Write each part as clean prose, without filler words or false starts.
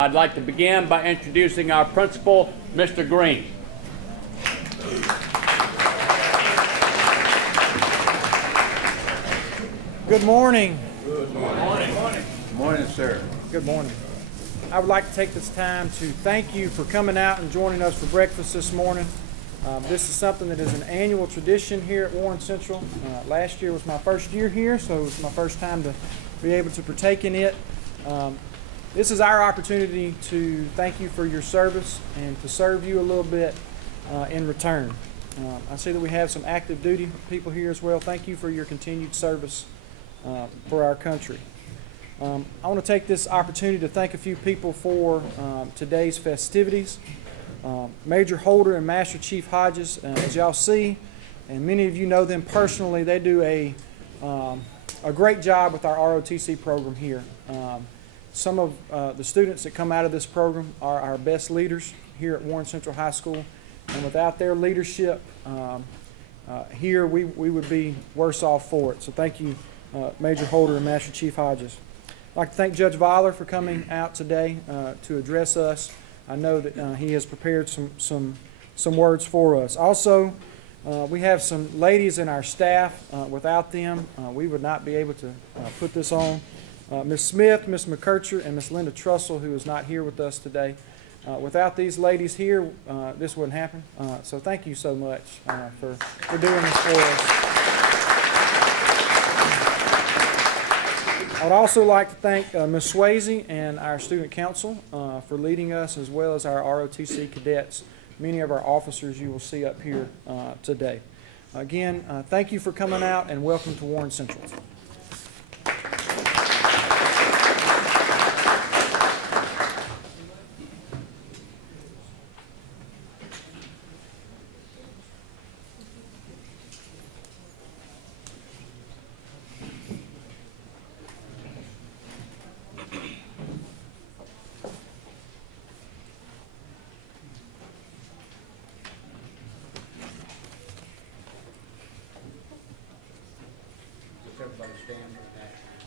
I'd like to begin by introducing our principal, Mr. Green. Good morning. Good morning. Good morning, sir. Good morning. I would like to take this time to thank you for coming out and joining us for breakfast this morning. This is something that is an annual tradition here at Warren Central. Last year was my first year here, so it was my first time to be able to partake in it. This is our opportunity to thank you for your service and to serve you a little bit in return. I see that we have some active duty people here as well. Thank you for your continued service for our country. I want to take this opportunity to thank a few people for today's festivities. Major Holder and Master Chief Hodges, as y'all see, and many of you know them personally, they do a great job with our ROTC program here. Some of the students that come out of this program are our best leaders here at Warren Central High School, and without their leadership here, we would be worse off for it. So thank you, Major Holder and Master Chief Hodges. I'd like to thank Judge Weiler for coming out today to address us. I know that he has prepared some words for us. Also, we have some ladies in our staff. Without them, we would not be able to put this on. Ms. Smith, Ms. McKercher, and Ms. Linda Trussell, who is not here with us today. Without these ladies here, this wouldn't happen. So thank you so much for doing this for us. I would also like to thank Ms. Swayze and our student council for leading us, as well as our ROTC cadets, many of our officers you will see up here today. Again, thank you for coming out and welcome to Warren Central.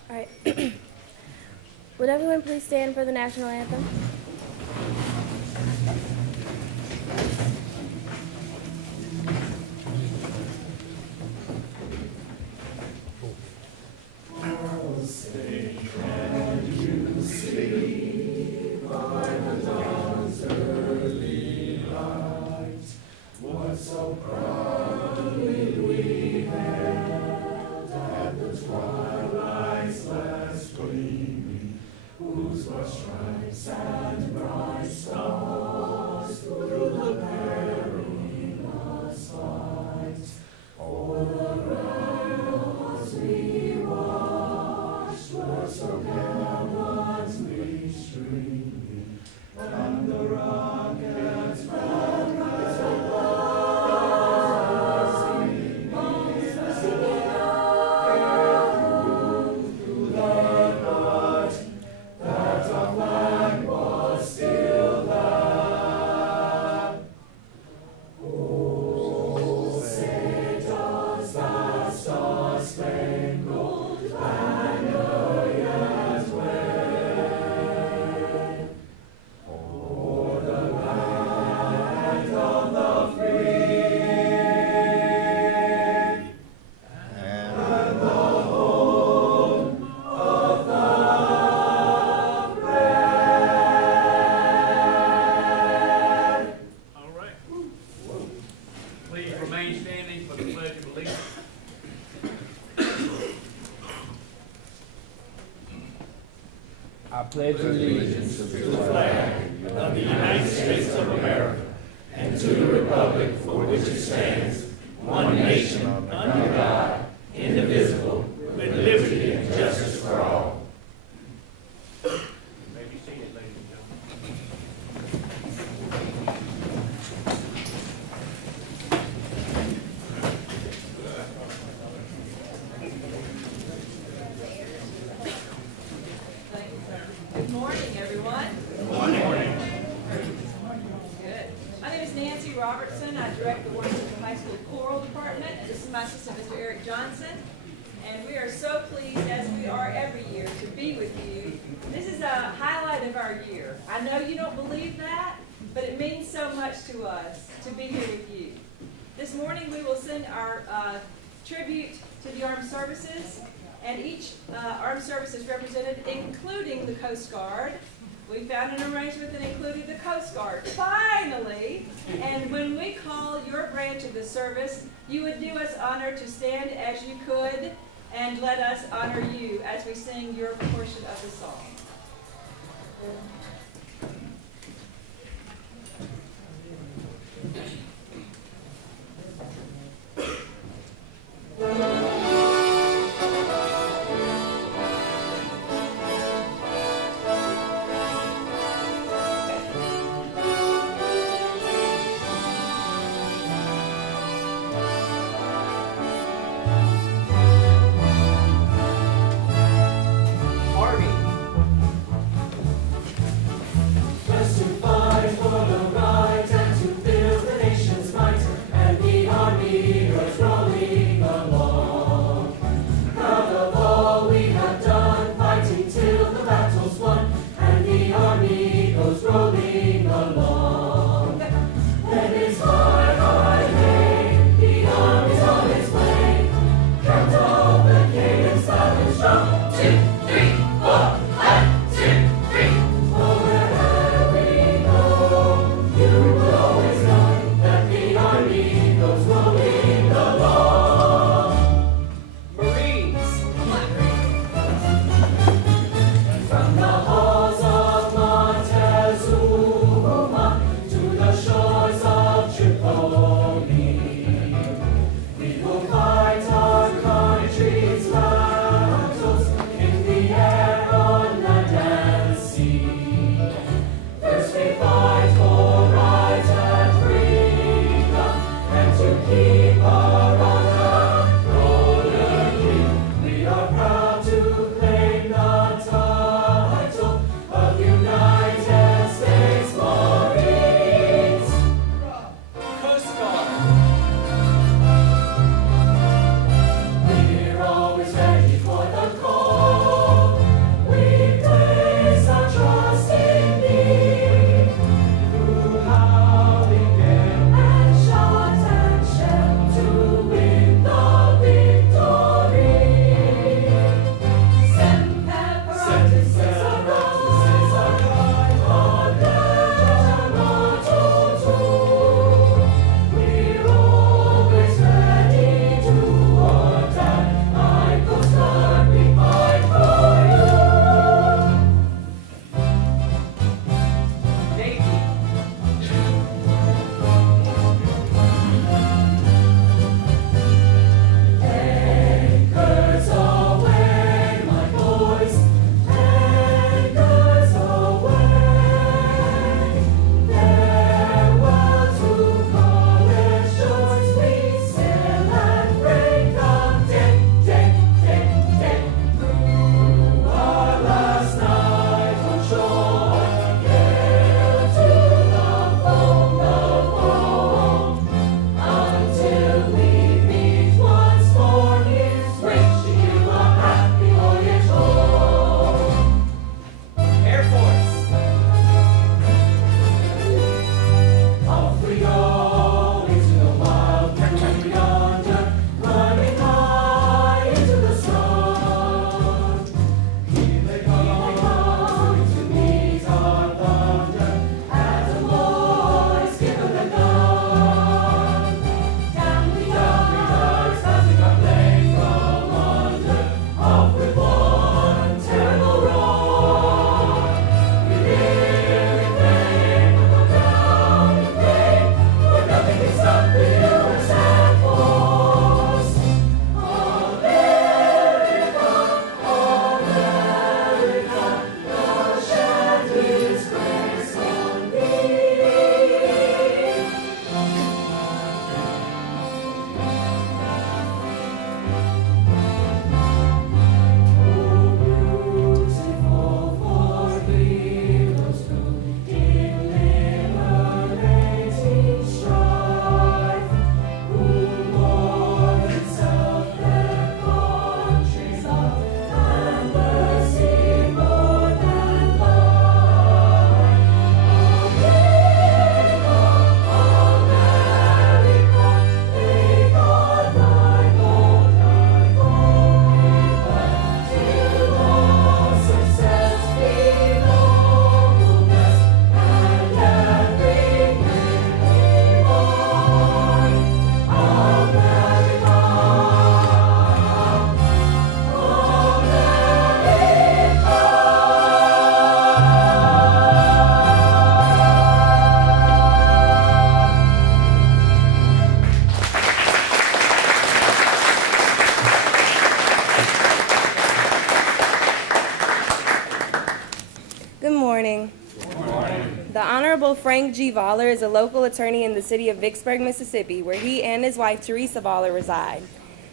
All right. Would everyone please stand for the national anthem? I pledge allegiance to the flag of the United States of America and to the republic for which it stands, one nation, under God, indivisible, with liberty and justice for all. You may be seated, ladies and gentlemen. Good morning, everyone. Good morning. Good. My name is Nancy Robertson. I direct the Warren Central High School Choral Department. This is my assistant, Mr. Eric Johnson. And we are so pleased, as we are every year, to be with you. This is a highlight of our year. I know you don't believe that, but it means so much to us to be here with you. This morning we will send our tribute to the armed services, and each armed service is represented, including the Coast Guard. We found an arrangement that included the Coast Guard, finally! And when we call your branch of the service, you would do us honor to stand as you could and let us honor you as we sing your portion of the song. Good morning. Good morning. The Honorable Frank G. Voller is a local attorney in the city of Vicksburg, Mississippi, where he and his wife, Teresa Voller, reside.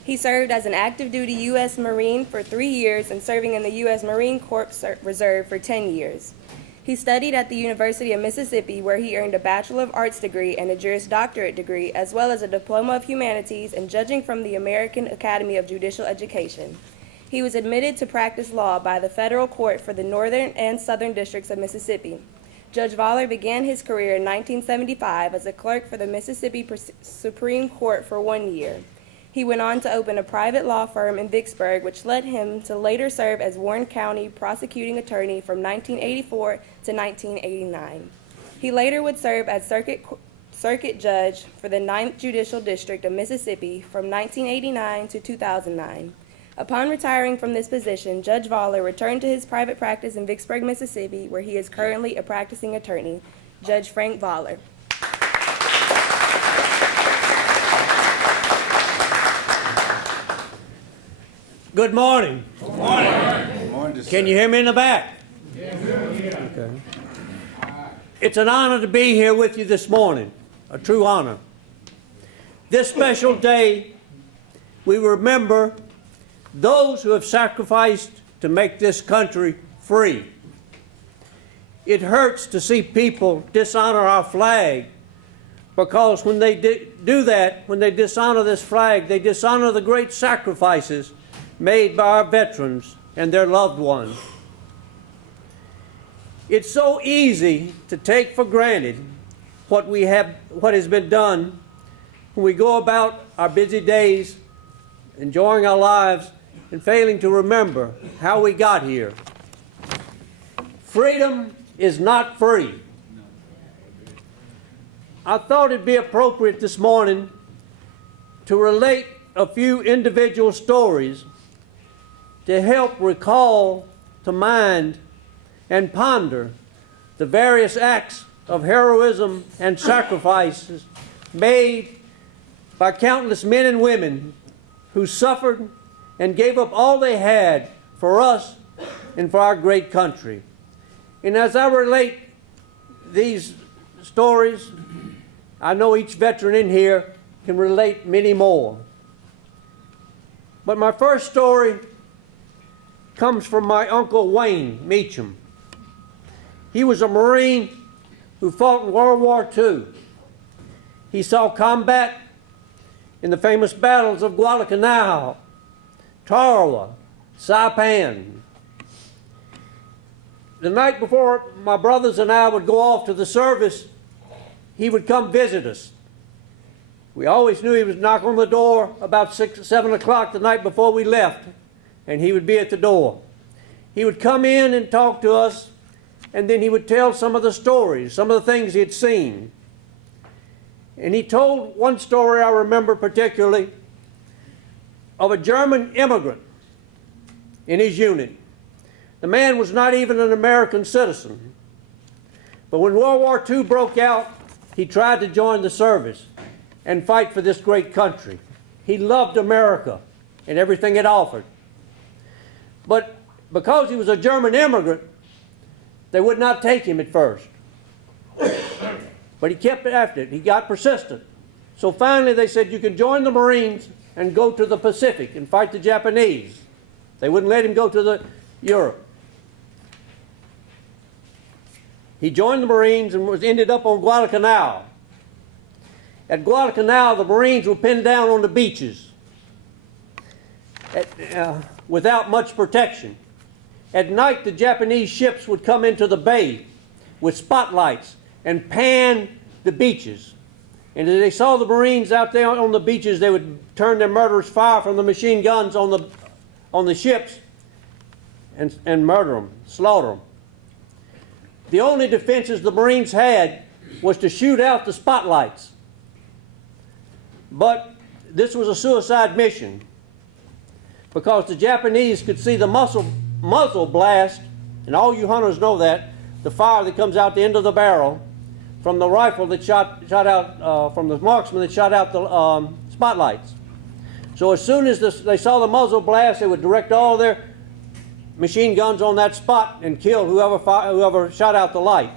He served as an active duty U.S. Marine for 3 years and serving in the U.S. Marine Corps Reserve for 10 years. He studied at the University of Mississippi, where he earned a Bachelor of Arts degree and a Juris Doctorate degree, as well as a Diploma of Humanities in Judging from the American Academy of Judicial Education. He was admitted to practice law by the Federal Court for the Northern and Southern Districts of Mississippi. Judge Voller began his career in 1975 as a clerk for the Mississippi Supreme Court for 1 year. He went on to open a private law firm in Vicksburg, which led him to later serve as Warren County prosecuting attorney from 1984 to 1989. He later would serve as circuit judge for the 9th Judicial District of Mississippi from 1989 to 2009. Upon retiring from this position, Judge Voller returned to his private practice in Vicksburg, Mississippi, where he is currently a practicing attorney. Judge Frank Voller. Good morning. Good morning. Good morning. Can you hear me in the back? Yes. Okay. It's an honor to be here with you this morning, a true honor. This special day, we remember those who have sacrificed to make this country free. It hurts to see people dishonor our flag, because when they do that, when they dishonor this flag, they dishonor the great sacrifices made by our veterans and their loved ones. It's so easy to take for granted what has been done when we go about our busy days, enjoying our lives, and failing to remember how we got here. Freedom is not free. I thought it'd be appropriate this morning to relate a few individual stories to help recall to mind and ponder the various acts of heroism and sacrifices made by countless men and women who suffered and gave up all they had for us and for our great country. And as I relate these stories, I know each veteran in here can relate many more. But my first story comes from my Uncle Wayne Meacham. He was a Marine who fought in World War II. He saw combat in the famous battles of Guadalcanal, Tarawa, Saipan. The night before my brothers and I would go off to the service, he would come visit us. We always knew he would knock on the door about 6 or 7 o'clock the night before we left, and he would be at the door. He would come in and talk to us, and then he would tell some of the stories, some of the things he had seen. And he told one story I remember particularly of a German immigrant in his unit. The man was not even an American citizen. But when World War II broke out, he tried to join the service and fight for this great country. He loved America and everything it offered. But because he was a German immigrant, they would not take him at first. But he kept after it. He got persistent. So finally they said, you can join the Marines and go to the Pacific and fight the Japanese. They wouldn't let him go to Europe. He joined the Marines and ended up on Guadalcanal. At Guadalcanal, the Marines were pinned down on the beaches without much protection. At night, the Japanese ships would come into the bay with spotlights and pan the beaches. And as they saw the Marines out there on the beaches, they would turn their murderous fire from the machine guns on the ships and murder them, slaughter them. The only defenses the Marines had was to shoot out the spotlights. But this was a suicide mission, because the Japanese could see the muzzle blast, and all you hunters know that, the fire that comes out the end of the barrel from the rifle that shot out, from the marksman that shot out the spotlights. So as soon as they saw the muzzle blast, they would direct all their machine guns on that spot and killed whoever shot out the light.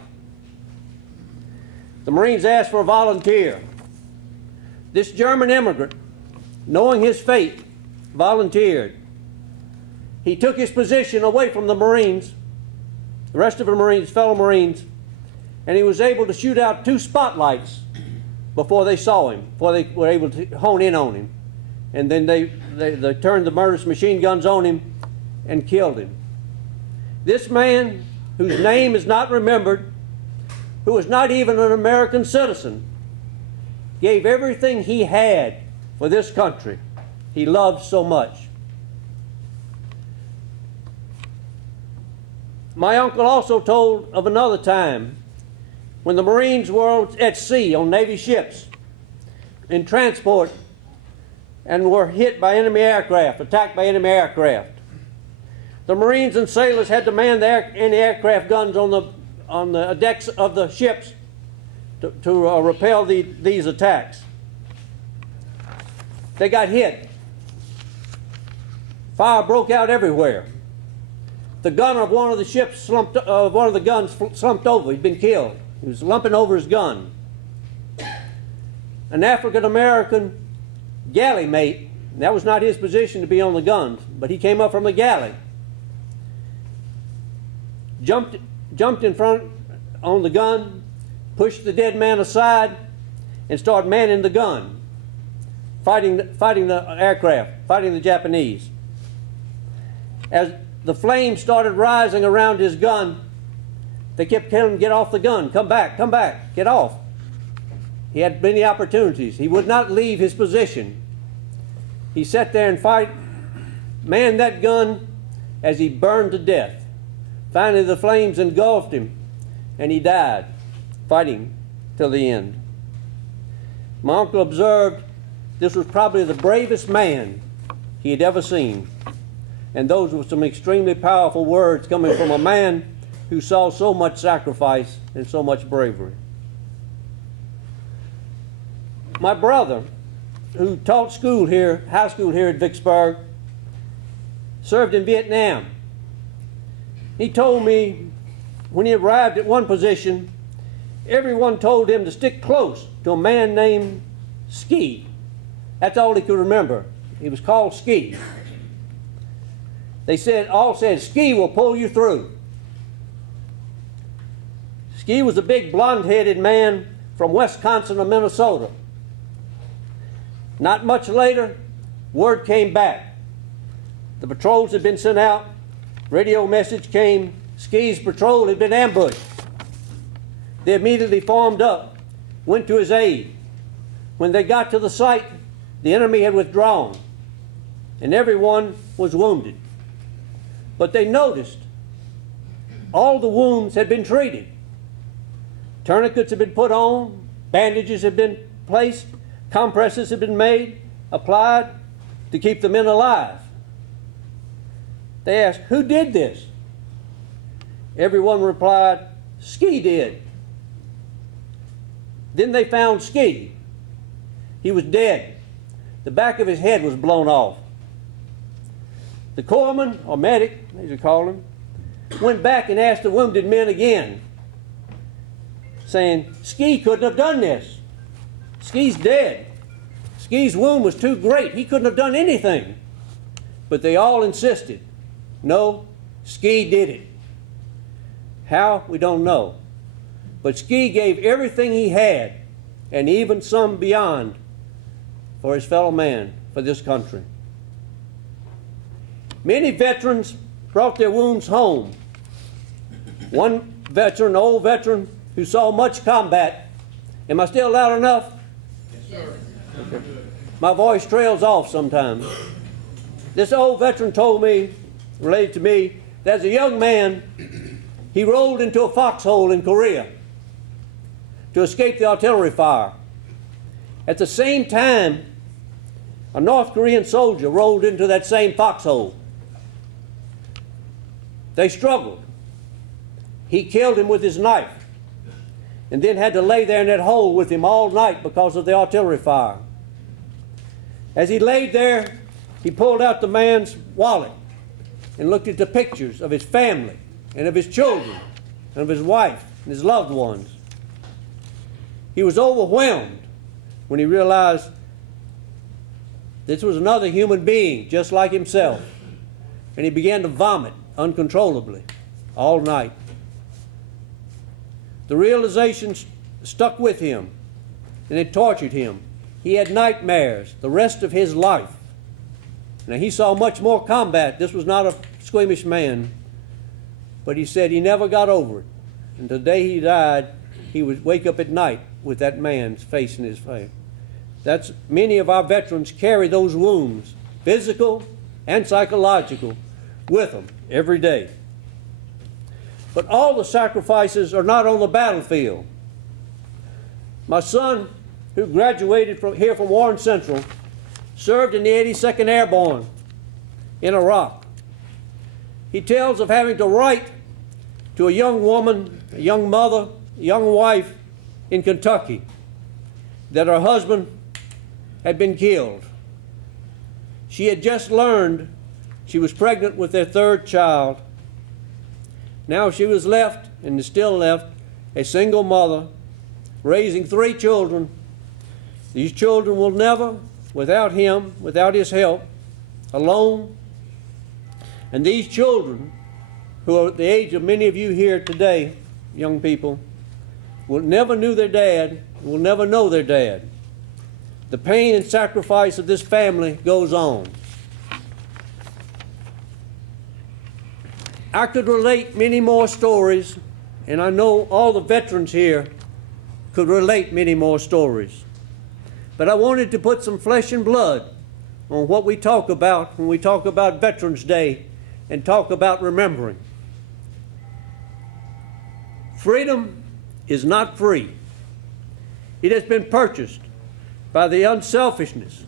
The Marines asked for a volunteer. This German immigrant, knowing his fate, volunteered. He took his position away from the Marines, the rest of the Marines, fellow Marines, and he was able to shoot out 2 spotlights before they saw him, before they were able to hone in on him. And then they turned the murderous machine guns on him and killed him. This man, whose name is not remembered, who was not even an American citizen, gave everything he had for this country he loved so much. My uncle also told of another time when the Marines were at sea on Navy ships in transport and were hit by enemy aircraft, attacked by enemy aircraft. The Marines and sailors had to man the anti-aircraft guns on the decks of the ships to repel these attacks. They got hit. Fire broke out everywhere. The gunner of one of the ships one of the guns slumped over. He'd been killed. He was lumping over his gun. An African-American galley mate, that was not his position to be on the guns, but he came up from the galley, jumped in front on the gun, pushed the dead man aside, and started manning the gun, fighting the aircraft, fighting the Japanese. As the flames started rising around his gun, they kept telling him, "Get off the gun, come back, get off." He had many opportunities. He would not leave his position. He sat there and manned that gun as he burned to death. Finally, the flames engulfed him, and he died, fighting till the end. My uncle observed this was probably the bravest man he had ever seen. And those were some extremely powerful words coming from a man who saw so much sacrifice and so much bravery. My brother, who taught school here, high school here at Vicksburg, served in Vietnam. He told me when he arrived at one position, everyone told him to stick close to a man named Ski. That's all he could remember. He was called Ski. They all said, "Ski will pull you through." Ski was a big blonde-headed man from Wisconsin or Minnesota. Not much later, word came back. The patrols had been sent out. Radio message came. Ski's patrol had been ambushed. They immediately formed up, went to his aid. When they got to the site, the enemy had withdrawn, and everyone was wounded. But they noticed all the wounds had been treated. Tourniquets had been put on, bandages had been placed, compresses had been made, applied to keep the men alive. They asked, "Who did this?" Everyone replied, "Ski did." Then they found Ski. He was dead. The back of his head was blown off. The corpsman, or medic, as you call him, went back and asked the wounded men again, saying, "Ski couldn't have done this. Ski's dead. Ski's wound was too great. He couldn't have done anything." But they all insisted, "No, Ski did it." How? We don't know. But Ski gave everything he had, and even some beyond, for his fellow man, for this country. Many veterans brought their wounds home. One veteran, an old veteran, who saw much combat. Am I still loud enough? Yes, sir. Okay. My voice trails off sometimes. This old veteran told me, related to me, that as a young man, he rolled into a foxhole in Korea to escape the artillery fire. At the same time, a North Korean soldier rolled into that same foxhole. They struggled. He killed him with his knife and then had to lay there in that hole with him all night because of the artillery fire. As he laid there, he pulled out the man's wallet and looked at the pictures of his family and of his children and of his wife and his loved ones, he was overwhelmed when he realized this was another human being just like himself. And he began to vomit uncontrollably all night. The realization stuck with him, and it tortured him. He had nightmares the rest of his life. Now, he saw much more combat. This was not a squeamish man, but he said he never got over it. And the day he died, he would wake up at night with that man's face in his face. That's many of our veterans carry those wounds, physical and psychological, with them every day. But all the sacrifices are not on the battlefield. My son, who graduated from Warren Central, served in the 82nd Airborne in Iraq. He tells of having to write to a young woman, a young mother, a young wife in Kentucky that her husband had been killed. She had just learned she was pregnant with their third child. Now she was left, and is still left, a single mother raising 3 children. These children will never, without him, without his help, alone. And these children, who are the age of many of you here today, young people, will never knew their dad, will never know their dad. The pain and sacrifice of this family goes on. I could relate many more stories, and I know all the veterans here could relate many more stories. But I wanted to put some flesh and blood on what we talk about when we talk about Veterans Day and talk about remembering. Freedom is not free. It has been purchased by the unselfishness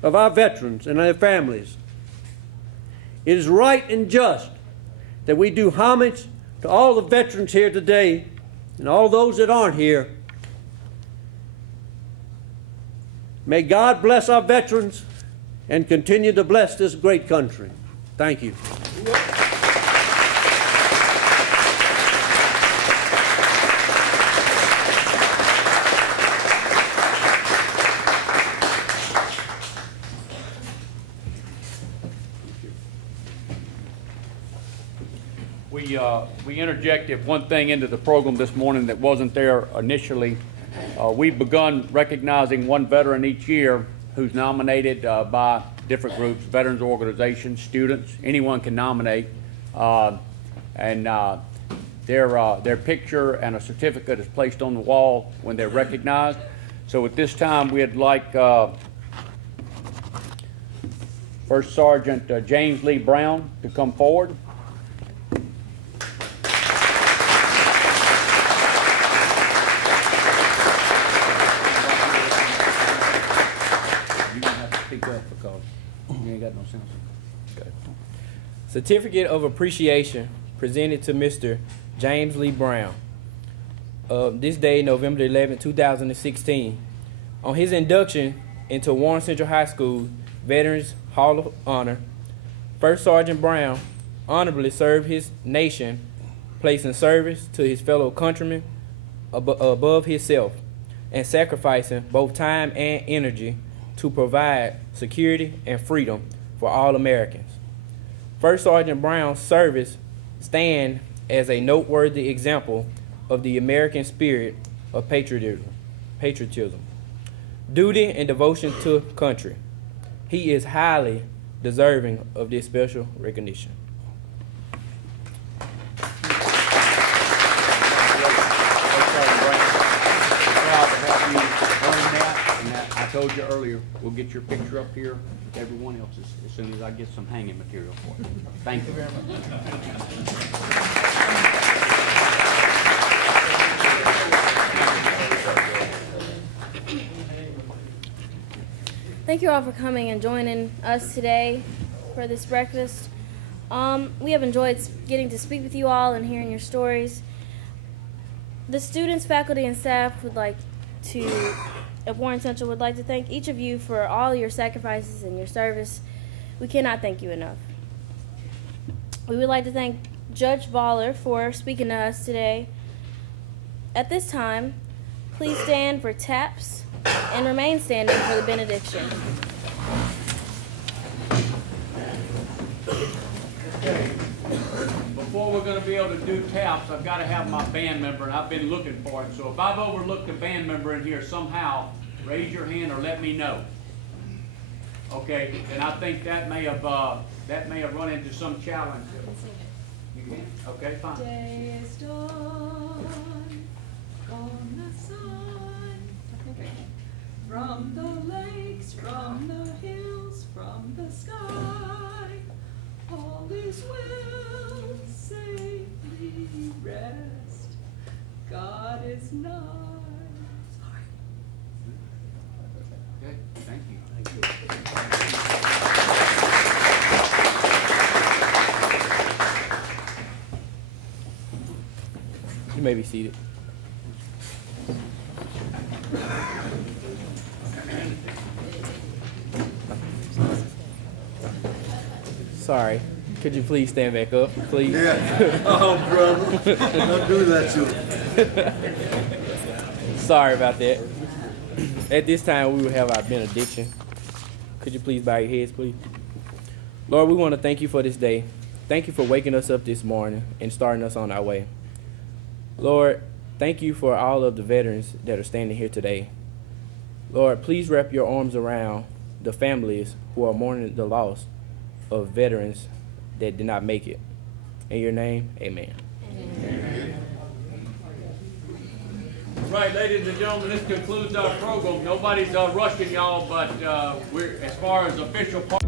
of our veterans and their families. It is right and just that we do homage to all the veterans here today and all those that aren't here. May God bless our veterans and continue to bless this great country. Thank you. We interjected one thing into the program this morning that wasn't there initially. We've begun recognizing one veteran each year who's nominated by different groups, veterans organizations, students, anyone can nominate. And their picture and a certificate is placed on the wall when they're recognized. So at this time, we'd like First Sergeant James Lee Brown to come forward. Certificate of Appreciation presented to Mr. James Lee Brown. This day, November 11, 2016. On his induction into Warren Central High School Veterans Hall of Honor, First Sergeant Brown honorably served his nation, placing service to his fellow countrymen above himself, and sacrificing both time and energy to provide security and freedom for all Americans. First Sergeant Brown's service stands as a noteworthy example of the American spirit of patriotism, duty, and devotion to country. He is highly deserving of this special recognition. I told you earlier, we'll get your picture up here with everyone else's as soon as I get some hanging material for you. Thank you very much. Thank you all for coming and joining us today for this breakfast. We have enjoyed getting to speak with you all and hearing your stories. The students, faculty, and staff of Warren Central would like to thank each of you for all your sacrifices and your service. We cannot thank you enough. We would like to thank Judge Baller for speaking to us today. At this time, please stand for taps and remain standing for the benediction. Okay. Before we're going to be able to do taps, I've got to have my band member, and I've been looking for him. So if I've overlooked a band member in here somehow, raise your hand or let me know. Okay, and I think that may have run into some challenge. You can? Okay, fine. Day is dawn on the sun. I think I can. From the lakes, from the hills, from the sky, all is well, safely rest. God is nigh. Okay, thank you. You may be seated. Sorry. Could you please stand back up, please? Yeah. Oh, brother. Don't do that to me. Sorry about that. At this time, we will have our benediction. Could you please bow your heads, please? Lord, we want to thank you for this day. Thank you for waking us up this morning and starting us on our way. Lord, thank you for all of the veterans that are standing here today. Lord, please wrap your arms around the families who are mourning the loss of veterans that did not make it. In your name, amen. Amen. Right, ladies and gentlemen, this concludes our program. Nobody's rushing y'all, but we're, as far as official part.